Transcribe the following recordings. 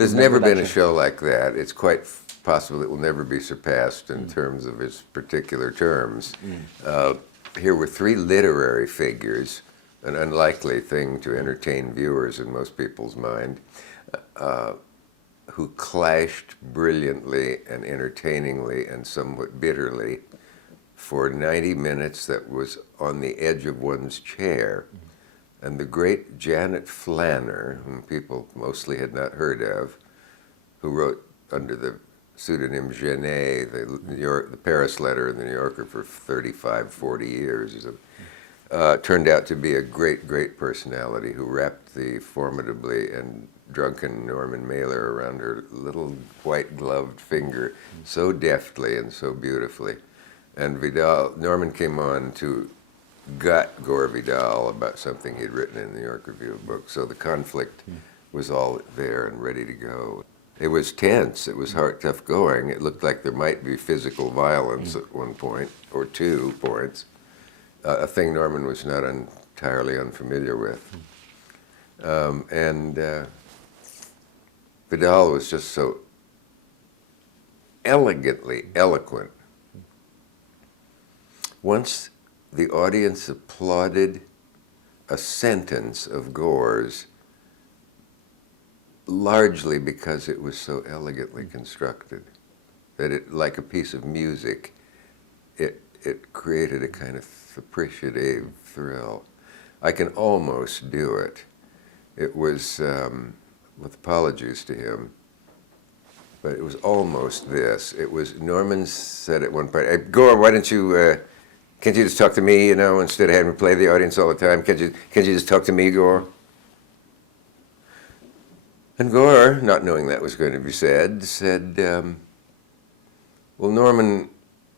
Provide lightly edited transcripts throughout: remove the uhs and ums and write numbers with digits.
There's remember never that been a show? show like that. It's quite possible it will never be surpassed in terms of its particular terms. Here were three literary figures, an unlikely thing to entertain viewers in most people's mind, who clashed brilliantly and entertainingly and somewhat bitterly for 90 minutes that was on the edge of one's chair. And the great Janet Flanner, whom people mostly had not heard of, who wrote under the pseudonym Genet, the Paris letter in the New Yorker for 35, 40 years, turned out to be a great, great personality who wrapped the formidably and drunken Norman Mailer around her little white-gloved finger so deftly and so beautifully. And Norman came on to gut Gore Vidal about something he'd written in the New York Review of Books. So the conflict was all there and ready to go. It was tense. It was hard, tough going. It looked like there might be physical violence at one point, or 2 points, a thing Norman was not entirely unfamiliar with. Vidal was just so elegantly eloquent. Once the audience applauded a sentence of Gore's, largely because it was so elegantly constructed, that it, like a piece of music, it created a kind of appreciative thrill. I can almost do it. It was, with apologies to him, but it was almost this. It was, Norman said at one point, "Hey, Gore, why don't you, can't you just talk to me, instead of having to play the audience all the time? Can't you just talk to me, Gore?" And Gore, not knowing that was going to be said, "Well, Norman,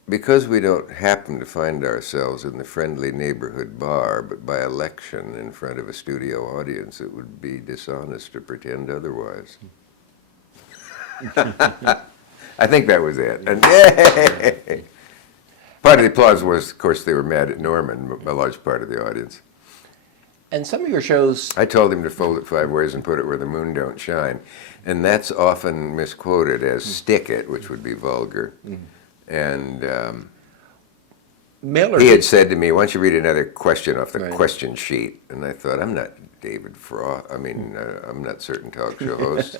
because we don't happen to find ourselves in the friendly neighborhood bar, but by election in front of a studio audience, it would be dishonest to pretend otherwise." I think that was it. And yay! Part of the applause was, of course, they were mad at Norman, a large part of the audience. And some of your shows... I told him to fold it 5 ways and put it where the moon don't shine. And that's often misquoted as stick it, which would be vulgar. And Mailer he had said to me, "Why don't you read another question off the Right. question sheet?" And I thought, I'm not David Frost. I'm not certain talk show host.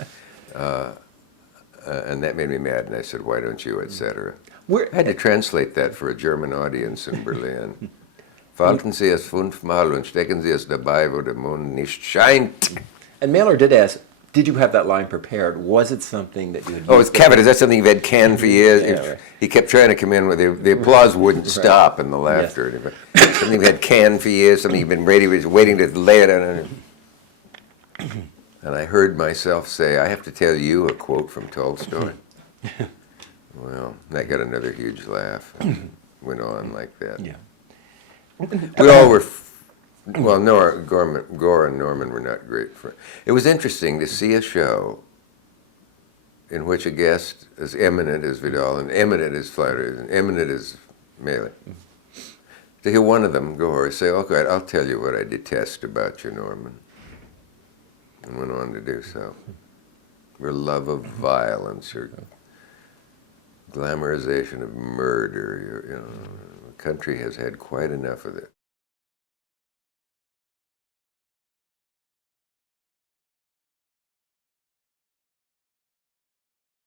And that made me mad. And I said, "Why don't you," etc. I had to translate that for a German audience in Berlin. Falten Sie es 5-mal und stecken Sie es dabei, wo der Mond nicht scheint. And Mailer did ask, did you have that line prepared? Was it something that you had Oh, it's Cavett. Is that something you've had canned for years? Yeah, right. He kept trying to come in with the applause wouldn't stop and the laughter. Something you've had canned for years, something you've been waiting to lay it on. And I heard myself say, "I have to tell you a quote from Tolstoy." Well, that got another huge laugh. Went on like that. Yeah. We all were, well, Gore and Norman were not great friends. It was interesting to see a show in which a guest as eminent as Vidal and eminent as Flannery and eminent as Mailer, to hear one of them, Gore, say, "Okay, I'll tell you what I detest about you, Norman," and went on to do so. Your love of violence, your glamorization of murder, the country has had quite enough of it.